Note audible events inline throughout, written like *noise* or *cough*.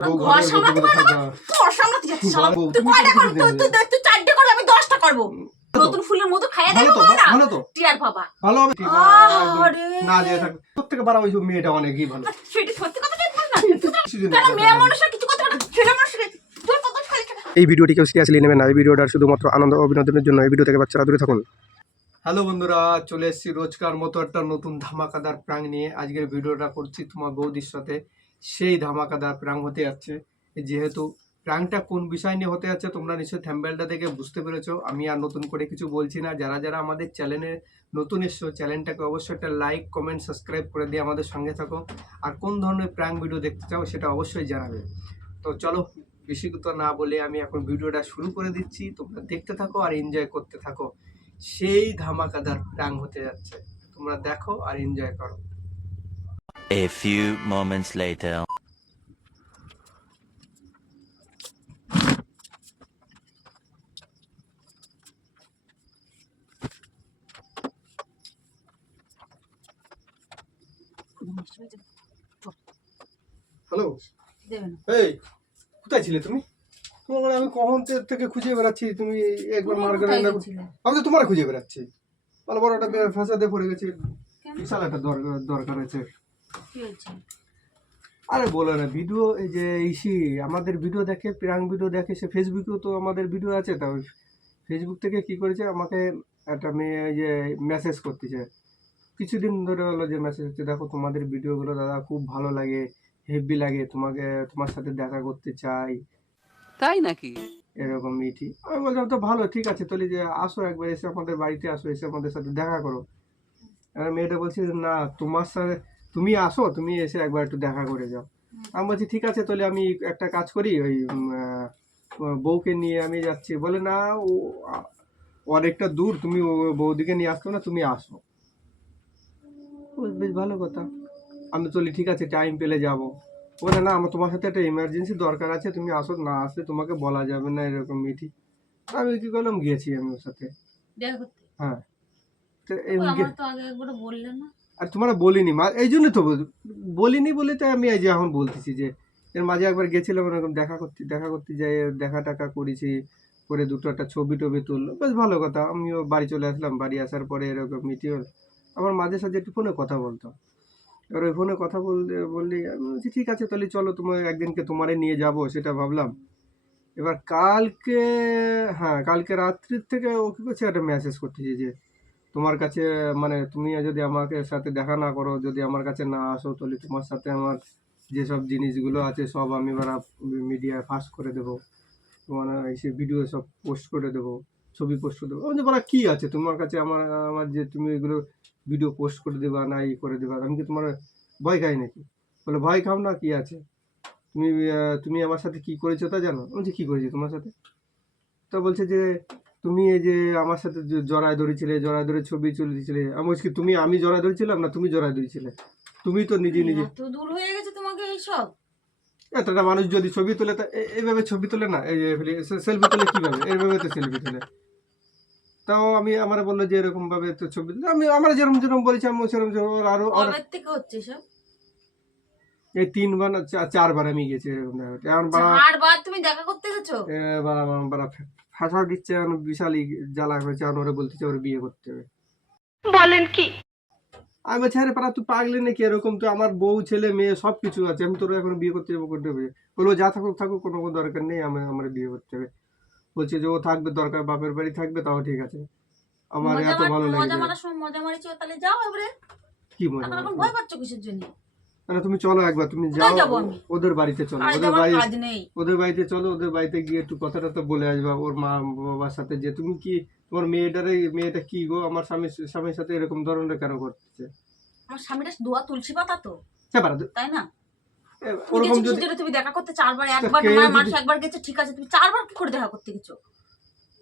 বউ ঘর সামলাতে মধ্যে না? থাকা। সামলাতে যাচ্ছিস শালা। তুই কয়টা করবি? তুই- তুই- তুই চারটে করলে আমি দশটা করব। নতুন ফুলের মতো খাইয়ে ভালো না ভালো তো টিয়ার বাবা ভালো হবে আহারে। না যে থাক প্রত্যেকে পারা ওই মেয়েটা অনেকই ভালো সেটা সত্যি কথা না *laughs* কিছুদিন মেয়ে মানুষের কিছু করতে না? ছেলে মানুষের তোর তো দোষ খালি কেন? এই ভিডিওটি কেউ সিরিয়াসলি নেবেন না এই ভিডিওটা শুধুমাত্র আনন্দ অভিনন্দনের জন্য এই ভিডিও থেকে বাচ্চারা দূরে থাকুন হ্যালো বন্ধুরা চলে এসেছি রোজকার মতো একটা নতুন ধামাকাদার প্রাং নিয়ে আজকের ভিডিওটা করছি তোমার বৌদির সাথে সেই ধামাকাদার প্রাং হতে যাচ্ছে। যেহেতু প্রাংটা কোন বিষয় নিয়ে হতে যাচ্ছে তোমরা নিশ্চয়ই থ্যাম্বেলটা দেখে বুঝতে পেরেছ। আমি আর নতুন করে কিছু বলছি না। যারা যারা আমাদের চ্যানেলে নতুন এসছো চ্যানেলটাকে অবশ্যই একটা লাইক কমেন্ট সাবস্ক্রাইব করে দিয়ে আমাদের সঙ্গে থাকো। আর কোন ধরনের প্রাং ভিডিও দেখতে চাও সেটা অবশ্যই জানাবে। তো চলো, বেশি কথা না বলে আমি এখন ভিডিওটা শুরু করে দিচ্ছি। তোমরা দেখতে থাকো আর এনজয় করতে থাকো। সেই ধামাকাদার প্রাং হতে যাচ্ছে। তোমরা দেখো আর এনজয় করো। A few moments later. Hello এই কোথায় ছিলে তুমি? তোমার আমি কখন থেকে খুঁজে বেড়াচ্ছি? তুমি একবার মার্কেটে? আমি তো তোমার খুঁজে বেড়াচ্ছি। ভালো বড় একটা ফাঁসাতে পড়ে গেছে। বিশাল একটা দরকার দরকার হয়েছে কি হয়েছে? আরে বলো না ভিডিও এই যে ইসি আমাদের ভিডিও দেখে প্রাং ভিডিও দেখে সে ফেসবুকেও তো আমাদের ভিডিও আছে তা ওই ফেসবুক থেকে কি করেছে? আমাকে একটা মেয়ে এই যে মেসেজ করতেছে। কিছুদিন ধরে হলো যে মেসেজ হচ্ছে দেখো তোমাদের ভিডিওগুলো দাদা খুব ভালো লাগে হেভি লাগে তোমাকে তোমার সাথে দেখা করতে চাই। তাই নাকি? এরকম মিটি আমি বললাম তো ভালো ঠিক আছে তাহলে যে আসো একবার এসে আমাদের বাড়িতে আসো এসে আমাদের সাথে দেখা করো। আর মেয়েটা বলছে যে, না তোমার সাথে তুমি আসো তুমি এসে একবার একটু দেখা করে যাও। আমি বলছি ঠিক আছে তাহলে আমি একটা কাজ করি ওই বউকে নিয়ে আমি যাচ্ছি। বলে না ও অনেকটা দূর তুমি বৌদিকে নিয়ে আসতো না তুমি আসো। বেশ ভালো কথা। আমি বলি ঠিক আছে টাইম পেলে যাব। বলে না আমার তোমার সাথে একটা ইমার্জেন্সি দরকার আছে তুমি আসো না আসলে তোমাকে বলা যাবে না এরকম মিটি আমি কি করলাম গিয়েছি আমি ওর সাথে। হ্যাঁ। তো এই বললে না। আর তোমার বলিনি, মা এই জন্য তো বলিনি বলে তো আমি এই যে এখন বলতেছি যে, এর মাঝে একবার গেছিলাম এরকম দেখা করতে দেখা করতে যাই, দেখা টাকা করেছি, করে দুটো একটা ছবি টবি তুললো, বেশ ভালো কথা। আমিও বাড়ি চলে আসলাম, বাড়ি আসার পরে এরকম মিটি হল আমার মাঝে সাঝে একটু ফোনে কথা বলতো। এবার ওই ফোনে কথা বলতে বললি, আমি বলছি, ঠিক আছে, তাহলে চলো তোমার একদিনকে তোমারে নিয়ে যাব, সেটা ভাবলাম। এবার কালকে হ্যাঁ কালকে রাত্রির থেকে ও কী করছে, একটা মেসেজ করতেছি যে তোমার কাছে মানে তুমি যদি আমাকে সাথে দেখা না করো, যদি আমার কাছে না আসো, তাহলে তোমার সাথে আমার যেসব জিনিসগুলো আছে, সব আমি এবার মিডিয়ায় ফাঁস করে দেবো। মানে এসে ভিডিও সব পোস্ট করে দেবো, ছবি পোস্ট করে দেবো। আমি বলা, কী আছে? তোমার কাছে আমার আমার যে তুমি এগুলো ভিডিও পোস্ট করে দেবা না ই করে দেবা, আমি কি তোমার ভয় খাই নাকি? বলে, ভয় খাও না, কি আছে? তুমি তুমি আমার সাথে কি করেছ তা জানো? আমি বলছি, কী করেছি তোমার সাথে? তা বলছে যে তুমি এই যে আমার সাথে জড়ায় ধরেছিলে জড়ায় ধরে ছবি তুলে দিয়েছিলে আমি বলছি কি, তুমি আমি জড়ায় ধরেছিলাম না তুমি জড়ায় ধরেছিলে তুমি তো নিজে নিজে এত দূর হয়ে গেছে তোমাকে এইসব? এতটা মানুষ যদি ছবি তোলে তা এইভাবে ছবি তোলে না এই সেলফি তোলে কীভাবে এইভাবে তো সেলফি তোলে তাও আমি আমার বলল যে এরকম ভাবে তো ছবি তুলে আমি আমার যেরকম যেরকম বলেছি আমি সেরকম যেরকম আরও থেকে হচ্ছে এসব? এই তিনবার চারবার আমি গেছি এরকম দেখা চারবার তুমি দেখা করতে গেছো? এ, বাড়া বাড়া দিচ্ছে এখন বিশালই জ্বালা হয়েছে এখন ওরা বলতেছে ওর বিয়ে করতে হবে। বলেন কি? আমি বলছি আরে পারা তুই পাগলি নাকি? এরকম তো আমার বউ ছেলে মেয়ে সব কিছু আছে আমি তোর এখন বিয়ে করতে যাব করতে হবে বলব যা থাকুক থাকুক কোনো কোনো দরকার নেই আমার আমার বিয়ে করতে হবে। বলছে যে ও থাকবে দরকার বাপের বাড়ি থাকবে তাও ঠিক আছে। আমার এত মার- ভালো মজা লাগে মারার সময় মজা মারিছো, তাহলে যাও এবারে। কি মজা ভয় পাচ্ছ কিসের জন্য? মানে তুমি চলো একবার তুমি যাও যাব ওদের বাড়িতে চলো ওদের বাড়ি ওদের বাড়িতে চলো ওদের বাড়িতে গিয়ে একটু কথাটা তো বলে আসবা ওর মা বাবার সাথে যে তুমি কি তোমার মেয়েটারে মেয়েটা কি গো? আমার স্বামী স্বামীর সাথে এরকম ধরনের কেন করতেছে আমার স্বামীটা দোয়া তুলসী পাতা তো, হ্যাঁ তাই না? ওরকম যদি তুমি দেখা করতে চারবার একবার মানুষ একবার গেছে ঠিক আছে তুমি চারবার কি করে দেখা করতে গেছো?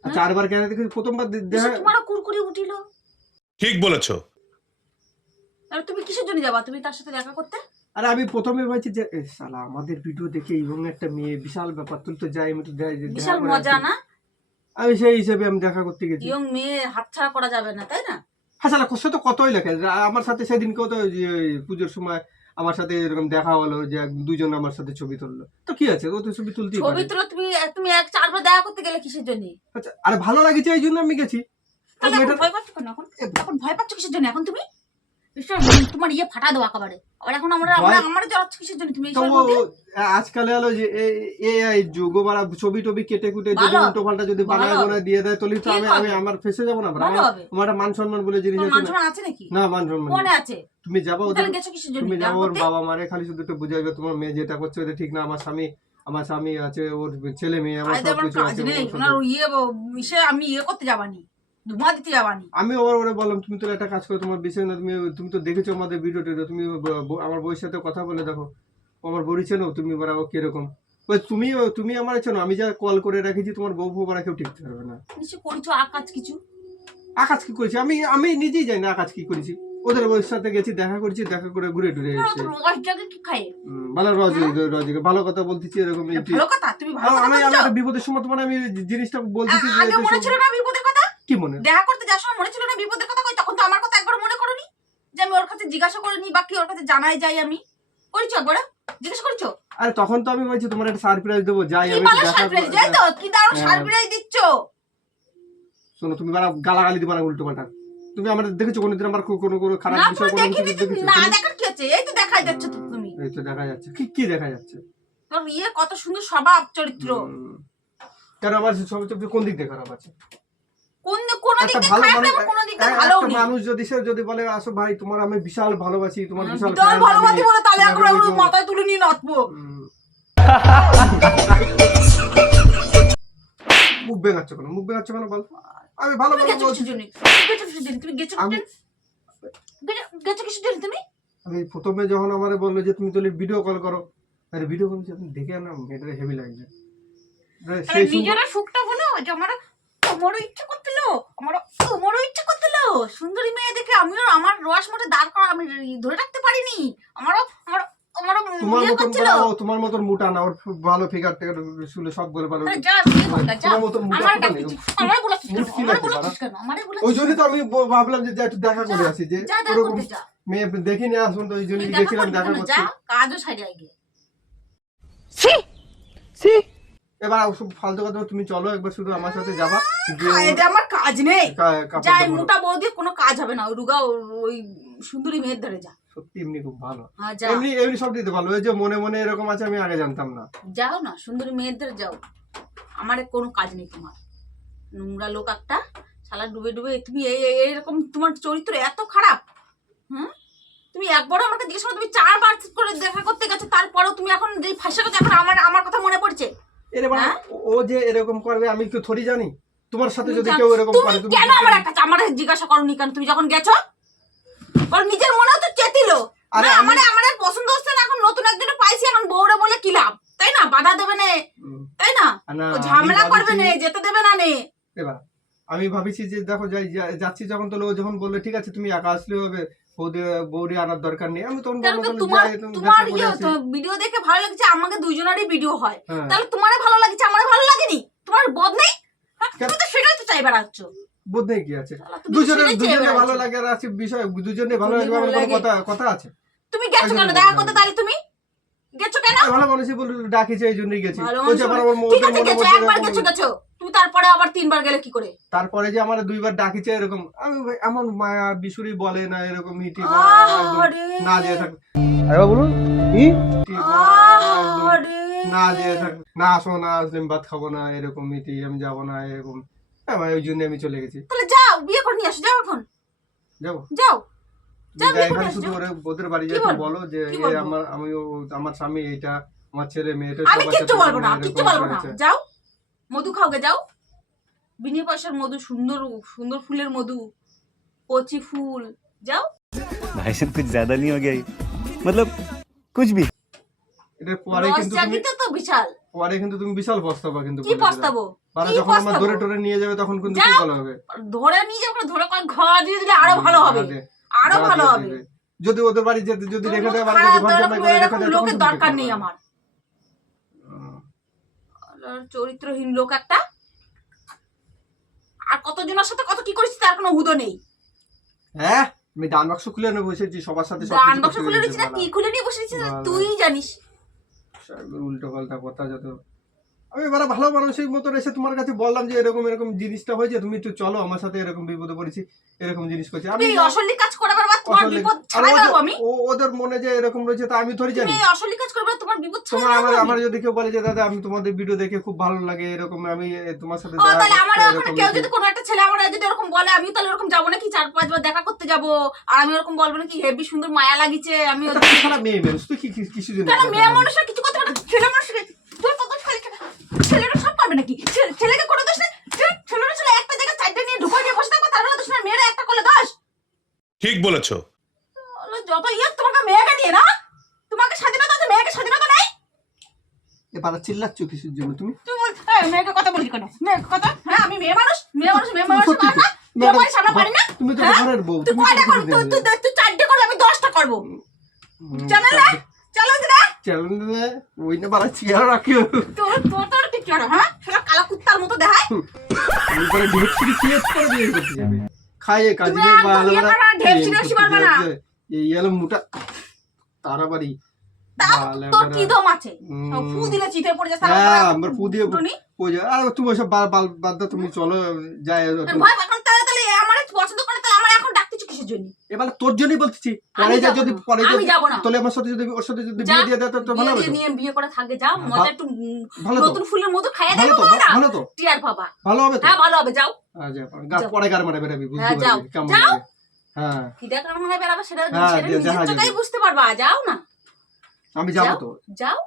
চারবার কেন প্রথমবার দেখা তোমার কুরকুরি উঠিল। ঠিক বলেছ। আর তুমি কিসের জন্য যাবা? তুমি তার সাথে দেখা করতে? আরে আমি প্রথমে ভাবছি যে সালা আমাদের ভিডিও দেখে এবং একটা মেয়ে বিশাল ব্যাপার তুই তো যাই আমি তো বিশাল মজা না? আমি সেই হিসেবে আমি দেখা করতে গেছি। ইয়ং মেয়ে হাতছাড়া করা যাবে না তাই না? হ্যাঁ শালা সে তো কতই লেখে। আমার সাথে সেদিনকেও তো ওই যে ওই পুজোর সময় আমার সাথে এরকম দেখা হলো যে দুজন আমার সাথে ছবি তুললো। তো কি আছে? ও তো ছবি তুলতেই ছবি তুলো তুমি তুমি এক চারবার দেখা করতে গেলে কিসের জন্য? আচ্ছা আরে ভালো লাগছে এই জন্য আমি গেছি। ভয় পাচ্ছ এখন? এখন ভয় পাচ্ছ কিসের জন্য এখন তুমি? তোমার ইয়ে ফাটা একেবারে। আবার এখন আমরা আমরা ভয়- আমরা জ্বালাচ্ছ কিসের জন্য? তুমি তো আজকাল যে এআই যুগ ওরা ছবি টবি কেটে কুটে যদি উল্টো পাল্টা যদি বানায় বানায় দিয়ে দেয় তাহলে তো আমি আমি আমার ফেসে যাব না আমার একটা মান সম্মান বলে জিনিস আছে মান না। সম্মান আছে নাকি? না মান সম্মান মনে আছে? তুমি যাব ওদের তুমি যাব ওর বাবা মারে খালি শুধু একটু বুঝাইবে তোমার মেয়ে যেটা করছে ওটা ঠিক না। আমার স্বামী আমার স্বামী আছে ওর ছেলে মেয়ে আমার সব কিছু আছে ইয়ে আমি ইয়ে করতে যাবানি। ধুমা দিতে যাবানি আমি ওর ওরে বললাম তুমি তো একটা কাজ করো তোমার বিষয় না তুমি তুমি তো দেখেছ আমাদের ভিডিও টিডিও তুমি আমার বউয়ের সাথে কথা বলে দেখো। আমার বড়ি চেনো তুমি বড় কীরকম। ওই তুমি তুমি আমার চেনো আমি যা কল করে রেখেছি তোমার বউ বউ বড়া কেউ টিকতে পারবে না। নিশ্চয় করেছ আকাজ কিছু? আকাশ কি করেছি? আমি আমি নিজেই জানি না আকাশ কি করেছি। ওদের বউয়ের সাথে গেছি দেখা করেছি দেখা করে ঘুরে টুরে ওরা এসেছি। কি খায়? ভালো রজি রজিকে ভালো কথা বলতেছি এরকম ভালো কথা? তুমি ভালো আমি কথা আমি বিপদের সময় তোমার আমি জিনিসটা বলতেছি আগে মনে ছিল না কি মনে দেখা করতে যাওয়ার সময় মনে ছিল না বিপদের কথা কই? তখন তো আমার কথা একবার মনে করনি যে আমি ওর কাছে জিজ্ঞাসা করিনি বা কি ওর কাছে জানাই যাই আমি। করেছ একবার? জিজ্ঞাসা করেছ? আরে তখন তো আমি বলছি তোমার একটা সারপ্রাইজ দেবো যাই আমি সারপ্রাইজ যাই তো কি দারুণ হ্যাঁ। সারপ্রাইজ দিচ্ছ? শোনো তুমি বারা গালাগালি দিবা না উল্টো পাল্টা তুমি আমার দেখেছ কোনোদিন আমার কোনো কোনো খারাপ বিষয় কোনো কিছু দেখেছ? না দেখার কি আছে এই তো দেখাই যাচ্ছ তো তুমি। এই তো দেখা যাচ্ছে। কি কি দেখা যাচ্ছে? তোর ইয়ে কত সুন্দর স্বভাব চরিত্র। কেন আমার সব সব কোন দিক দিয়ে খারাপ আছে? কোন কোন দিক ভালো খারাপ মানুষ কোন দিক দিয়ে ভালো নেই। মানুষ যদি সে যদি বলে আসো ভাই তোমার আমি বিশাল ভালোবাসি তোমার বিশাল তোর ভালোবাসি বলে তাহলে আমরা দেখব। মাথায় তুলে নিয়ে নাচবো। মুখ বেঙাচ্ছ কেন? মুখ বেঙাচ্ছ কেন বল? আমি ভালো তুমি ভালো বলছি। জন্য গেছো গেছো- আমি প্রথমে যখন আমারে বলল যে তুমি তাহলে ভিডিও কল করো। আরে ভিডিও কল আপনি দেখে না এটা হেভি লাগছে। নিজেরা সুখটা বলো যে আমার তোমারও ইচ্ছা করছিল আমার তোমারও ইচ্ছা করছিল সুন্দরী মেয়ে দেখে আমিও আমার রস মোটে দাঁড় করা আমি ধরে রাখতে পারিনি। আমারও আমার আমারও তোমার ইয়ে মতন বড়, তোমার মতন মোটা না ওর খুব ভালো ফিগার টেগার শুলে সব বলে ভালো যা তোমার মতন মোটা আমার আমার ওই জন্যই তো আমি ভাবলাম যে একটু দেখা করে আসি যে ওরকম মেয়ে দেখিনি আসুন তো ওই জন্য দেখা করতে কাজও সাইডে আগে এবার সব ফালতু কথা তুমি চলো একবার শুধু আমার সাথে যাবা। গিয়ে এটা আমার কাজ নেই। যাই মোটা বৌদি কোনো কাজ হবে না। রুগা ওই সুন্দরী মেয়ের ধরে যা। সত্যি এমনি খুব ভালো। হ্যাঁ এমনি এমনি সব দিতে ভালো ওই যে মনে মনে এরকম আছে আমি আগে জানতাম না। যাও না সুন্দরী মেয়েদের যাও। আমার কোনো কাজ নেই তোমার। নোংরা লোক একটা শালা ডুবে ডুবে তুমি এই এইরকম তোমার চরিত্র এত খারাপ। হুম? তুমি একবারও আমাকে জিজ্ঞেস করো তুমি চারবার করে দেখা করতে গেছো তারপরেও তুমি এখন যে ফাঁসাটা এখন আমার আমার কথা মনে পড়ছে। এর এবার হ্যাঁ? ও- যে এরকম করবে আমি কি থরি জানি। তোমার সাথে যদি কেউ এরকম করে তুমি কেন আমার একটা আমার জিজ্ঞাসা করনি কেন? তুমি যখন গেছো? ওর নিজের মনেও তো চেতিল। আরে আমার আমার পছন্দ হচ্ছে না এখন নতুন একজনে পাইছি এখন বউরে বলে কি লাভ? তাই না? বাধা দেবে না। তাই না? ও ঝামেলা করবে না যেতে দেবে না নে। এবার আমি ভাবিছি যে দেখো যাই যাচ্ছি যখন তাহলে ও যখন বলল ঠিক আছে তুমি একা আসলে হবে। বৌদি বৌদি আনার দরকার নেই। আমি তখন তাহলে বললাম তো তাহলে তোমার তুমি তোমার ইয়ে আসি। ভিডিও দেখে ভালো লাগছে আমাকে দুইজনেরই ভিডিও হয়। হ্যাঁ। তাহলে তোমারে ভালো লাগছে আমারে ভালো লাগেনি? তোমার বোধ নেই? কেন? তুমি তো সেটাই তো চাই বেড়াচ্ছ বোধ নেই কি আছে? শালা, তুমি তো দুজনে দুজনে ভালো লাগে আর আছে বিষয় দুজনে ভালো দুজনে আমার কোনো কথা কথা আছে? তুমি গেছো কেন? দেখা। করতে তাহলে তুমি? গেছো কেন? ভালো বলে ডাকিছে এই জন্যই ঠিক আছে একবার গেছো। তুমি তারপরে আবার তিনবার গেলে কি করে? তারপরে যে আমার দুইবার ডাকিছে এরকম এমন মায়া বিশুরি বলে না এরকম হিটি না যে থাক আরে বলুন কি? না যে থাক না আসো না আসলে ভাত খাব না এরকম হিটি আমি যাব না এরকম। হ্যাঁ ভাই ওই জন্য আমি চলে গেছি। তাহলে যাও বিয়ে করে নিয়ে আসো যাও এখন। যাব। যাও। শুধু ওদের বাড়ি যাই বলো যে? আমার আমি আমার স্বামী এইটা আমার ছেলে মেয়েটা আমি কিচ্ছু বলব না কিচ্ছু বলব না। যাও। মধু খাওগে যাও বিনা পয়সার মধু সুন্দর সুন্দর ফুলের মধু কচি ফুল যাও भाई साहब कुछ ज्यादा नहीं हो गया ये? मतलब कुछ भी এটা পরে রস কিন্তু তুমি জাগিতে তো বিশাল পরে কিন্তু তুমি বিশাল পস্তাবা কিন্তু কি বলে দিলাম। পস্তাবো পরে কি যখন আমার পস্তাবো? ধরে টরে নিয়ে যাবে তখন কিন্তু যাও। খুব ভালো হবে ধরে নিয়ে যাবো ধরে করে ঘা দিয়ে দিলে আরো ভালো হবে আরে, আরো যা ভালো দিয়ে হবে দেবে। যদি ওদের বাড়ি যেতে যদি তোর রেখে মতো দেয় বাড়ি খারাপ ঘর জামাই এরকম- করে রেখে এরকম দেয় লোকের তখন দরকার তুমি নেই দেখতে আমার পারবে। আর চরিত্রহীন লোক একটা। আর কতজনের সাথে কত কি করেছি তার কোনো হুদো নেই। হ্যাঁ আমি ডান বাক্স খুলে নিয়ে বসেছি সবার সাথে ডান বক্স খুলে নিয়েছি না? কি খুলে নিয়ে বসে রয়েছিস? তুই জানিস। উল্টো পাল্টা কথা যত আমি এবারে ভালো মানুষের মতো এসে তোমার কাছে বললাম যে এরকম এরকম জিনিসটা হয়েছে তুমি একটু চলো আমার সাথে এরকম বিপদে পড়েছি এরকম জিনিস করছি। আমি অসলি কাজ করাবার বা তোমার বিপদ আমি। ওদের মনে যে এরকম রয়েছে তা আমি ধরি জানি। অসলি কাজ করবে তোমার বিপদ তোমার আমার আমার যদি কেউ বলে যে দাদা আমি তোমাদের ভিডিও দেখে খুব ভালো লাগে এরকম আমি তোমার সাথে তাহলে আমার এখন কেউ যদি কোনো একটা ছেলে আমার যদি এরকম বলে আমি তাহলে এরকম যাব নাকি? চার পাঁচবার দেখা করতে যাব। আর আমি এরকম বলব নাকি হেভি সুন্দর মায়া লাগিছে আমি সারা মেয়ে মানুষ তুই কি কিছু? মেয়ে মানুষরা কিছু করতে পারে ছেলে মানুষকে তোর কত ছেলে ছেলেরা সব পারবে নাকি? ছেলেকে কোনো দোষ নেই? ছেলে একটা চারটে নিয়ে ঢুকে নিয়ে বসে থাকবে তার দোষ মেয়েরা একটা করলে দোষ। ঠিক বলেছ। যত ইয়ে তোমাকে মেয়েকে নিয়ে না তোমাকে স্বাধীনতা আছে মেয়েকে স্বাধীনতা নেই। এবার চিল্লাচ্ছ কিসের জন্য তুমি? বল এই, মেয়েকে কথা বলছি কেন? মেয়েকে কথা? হ্যাঁ আমি মেয়ে মানুষ মেয়ে মানুষ মেয়ে মানুষ পারে। না তুই ম্যাডাম, আমার পারি না? তুমি তো হ্যাঁ? ঘরের বউ তুই কয়টা করবি? তুই তুই তুই চারটে করবি আমি দশটা করব। চলে না চলো না চ্যানেলে ওই না বাড়া চেয়ার রাখিও। তোর তোর তোর ঠিক করো হ্যাঁ? সেটা কালা কুত্তার মতো দেখায়। করে ঢেপ সিঁড়ি করে বিয়ে করতে যাবে? খাইয়ে কাজে তুমি একদম করবে না, ঢেপ সিঁড়ি বেশি না। এই মোটা তারাবাড়ি। তোর কি দম আছে? ফু দিলে চিতে পড়ে যাচ্ছে হ্যাঁ আমার দিয়ে আর তুমি বাদ দাও, চলো এখন তাহলে তাহলে আমার পছন্দ করে তাহলে আমার এখন ডাকতেছো কিসের জন্য এবার তোর জন্যই বলতেছি পরে যা যদি পরে আমি যাব না। তাহলে আমার সাথে যদি ওর সাথে যদি বিয়ে দিয়ে দেয় তো- তো ভালো হবে নিয়ে বিয়ে করে থাকে যাও মজা একটু উম, ভালো তো নতুন ফুলের মধু খাইয়ে ভালো তো ভালো তো টিয়ার বাবা। ভালো হবে হ্যাঁ ভালো হবে যাও। গা যাও। পরে গার মারে বেরাবি বুঝতে পারবি কেমন যাও। হ্যাঁ। কিটা কারণ বেড়াবে সেটা সেটা নিজের চোখেই বুঝতে পারবা যাও না। আমি যাব তো। যাও।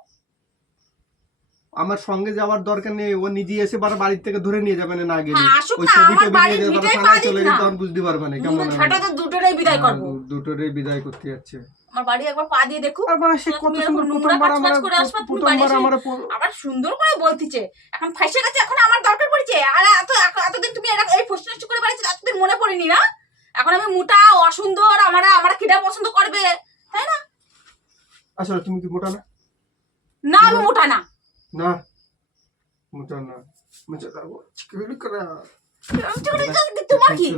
আমার সঙ্গে যাওয়ার দরকার নেই ও নিজে এসে বার বাড়ির থেকে ধরে নিয়ে যাবে না গেলে হ্যাঁ, ওই না, ছবি আমার টবি বাড়ির নিয়ে যাবে থানায় চলে গেলে তখন বুঝতে পারবে না কেমন দুটো হবে। ছেটাতে দুটোটাই বিদায় হ্যাঁ, করব। দুটোরই বিদায় করতে যাচ্ছে। আমার বাড়ি একবার পা দিয়ে দেখো আর সে কত সুন্দর নোংরা প্রথমবার আমার করে আসবা, তুমি বাড়ি আমার আবার সুন্দর করে বলতিছে। এখন ফাইসে গেছে এখন আমার দরকার পড়েছে। আর এত এত- এতদিন তুমি এরকম- এই প্রশ্ন করে বেড়াচ্ছি এতদিন মনে পড়েনি না? এখন আমি মোটা অসুন্দর আমার আমার কিটা পছন্দ করবে তাই না? আসলে তুমি কি মোটা না? না আমি মোটা না। না মোটা না মোটা না ও চিকনি করে। তো তোমার কি?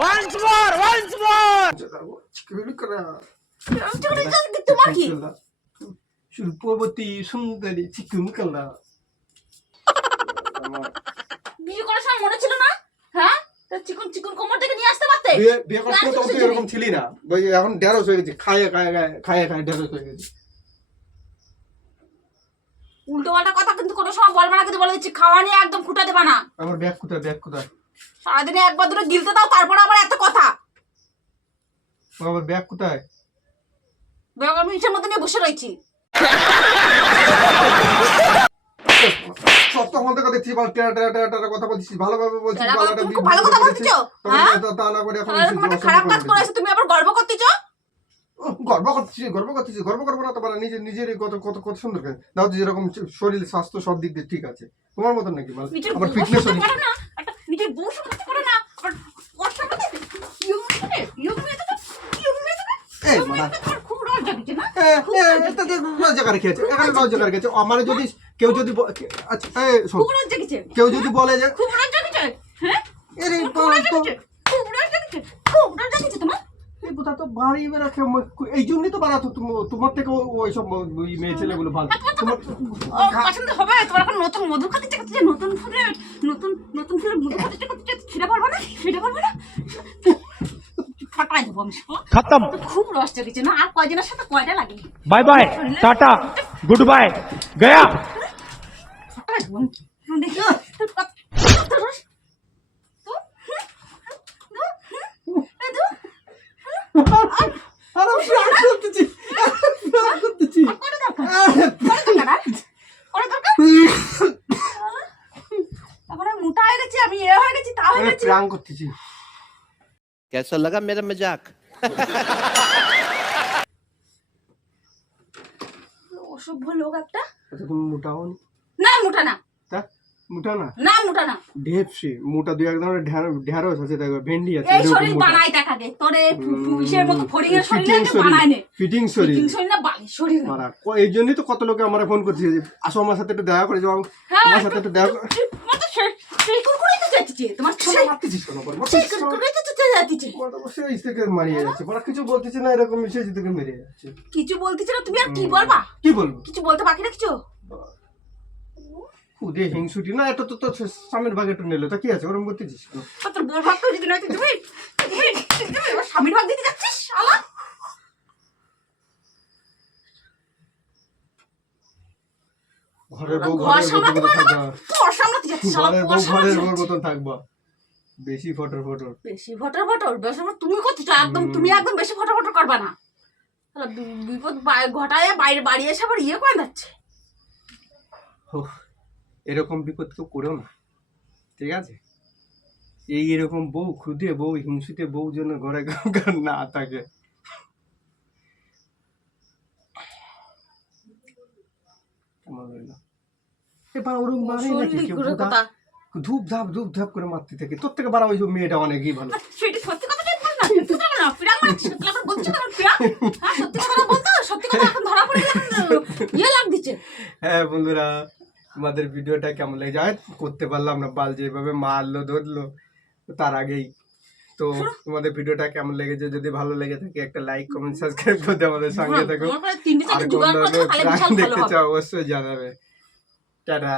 ওয়ান্স মোর ওয়ান্স মোর করে। তো তোমার কি? শিল্পবতী সুন্দরী চিকুন কালা বিয়ে করার সময় মনে ছিল না? হ্যাঁ? তা চিকন চিকন কোমর থেকে নিয়ে আসতে পারতে? বিয়ে বিয়ে করার সময় তুই এরকম ছিলি না। ওই এখন ঢেঁড়স হয়ে গেছে খায়ে খায়ে খায়ে খায়ে খায়ে ঢেঁড়স হয়ে গেছে। উল্টো পাল্টা কথা কিন্তু কোনো সময় বলবে না কিন্তু বলে দিচ্ছি খাওয়া নিয়ে একদম খুঁটা দেবা না। আমার ব্যাগ কোথায় ব্যাগ কোথায় সারাদিনে একবার দুটো গিলতে দাও তারপরে আবার এত কথা। আমার ব্যাগ কোথায়? বেগম আমি ইচ্ছের মতো নিয়ে বসে রয়েছি। বল টেরা টেরা টেরা টেরা কথা বলছিস ভালোভাবে বলছিস ভালো কথা- হ্যাঁ? তো- না করে এখন খারাপ কাজ করে আছে, তুমি আবার গর্ব করতেছো? গর্ব করতেছি গর্ব করতেছি গর্ব করব না তো তোমার নিজের নিজের কত কত কত সুন্দর করে। দাও যেরকম শরীর স্বাস্থ্য সব দিক দিয়ে ঠিক আছে। তোমার মতন নাকি বল? আমার ফিটনেস নিজের বউ সম্পর্কে করো না আমার যদি কেউ যদি আচ্ছা কেউ যদি বলে যে খুব হ্যাঁ এরে খুব রস তো জাগিছে খুব রস জাগিছে খুব রস জাগিছে তোমার এই জন্যই তো বাড়াতো তোমার থেকে ওই সব খুব রস চলেছে না? আর কয়জনের সাথে কয়টা লাগে? Bye bye tata good bye Gaya. ফাটাই দেখি। তা হয়ে আমি গেছি প্রাণ করতেছি कैसा लगा मेरा मजाक অসভ্য লোক একটা আচ্ছা তুমি মোটাও নি না মোটা না তা মোটা না না মোটা না ঢেপসি মোটা দুই এক ধরনের ঢ্যাঁড়- ঢ্যাঁড়স আছে দেখো ভেন্ডি আছে এই এরকম শরীর মোটা। বানায় দেখাকে তোর এই ফু- ফু- ইসের মতো ফড়িং এর শরীর ফিটিং শরীর বানায় নে ফিটিং শরীর ফিটিং শরীর না বালির শরীর না। মারা ক- এই জন্যই তো কত লোকে আমার ফোন করছে যে, আসো আমার সাথে একটু দেখা করে যাও হ্যাঁ, আমার সাথে একটু দেখা কিছু বলতেছে না তুমি আর কি বলবা কি বলব কিছু বলতে খুদে হিংসুটি না তো তোর স্বামীর ভাগে একটু নিলো তা কি আছে ওরকম করতেছিস ভাগ যদি নয় তো তুমি তুমি তুমি এবার স্বামীর ভাগ দিতে যাচ্ছিস ঘরের বউ ঘরের বউ সামলাতে মতো পারবে না থাকবা তোর সামলাতে যাচ্ছিস শালা ঘরের বউ ঘরের বউর মতন থাকবা বেশি ফটর ফটর। বেশি ফটর ফটর বেশি তুমি একদম তুমি একদম বেশি ফটর ফটর করবা না। বিপদ ঘটায় বাইরে বাড়ি এসে আবার ইয়ে করে যাচ্ছে। এরকম বিপদ কেউ করেও না ঠিক আছে? এই এরকম বউ খুদে বউ হিংসুতে বউ যেন ঘরে না থাকে। কেমন হইল? এবার ওরকম মারে নাকি কেউ করে ধূপ ধাপ ধূপ ধাপ করে মারতে থাকে। তোর থেকে বাড়া ওই মেয়েটা অনেকই ভালো। সেটা সত্যি কথা ঠিক বল না সত্যি কথা না ফিরাং মারছিস তাহলে আবার বলছিস কেন ফিরাং? হ্যাঁ ইয়ে হ্যাঁ বন্ধুরা তোমাদের ভিডিওটা কেমন লেগে যায় করতে পারলাম না। বাল যেভাবে মারলো ধরলো তার আগেই তো তোমাদের ভিডিওটা কেমন লেগেছে যদি ভালো লেগে থাকে একটা লাইক কমেন্ট সাবস্ক্রাইব করতে আমাদের সঙ্গে থাকো আর কোন ধরনের দেখতে চাও অবশ্যই জানাবে টাটা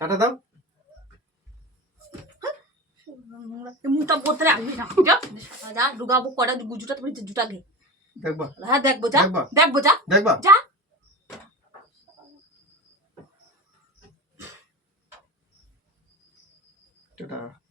টাটা দাও মুখটা বলতে রাখবি না যা ডুগাবো কটা গুজুটা তুমি জুটা গে দেখবো হ্যাঁ দেখবো যা দেখবো যা দেখবো যা Ta-da.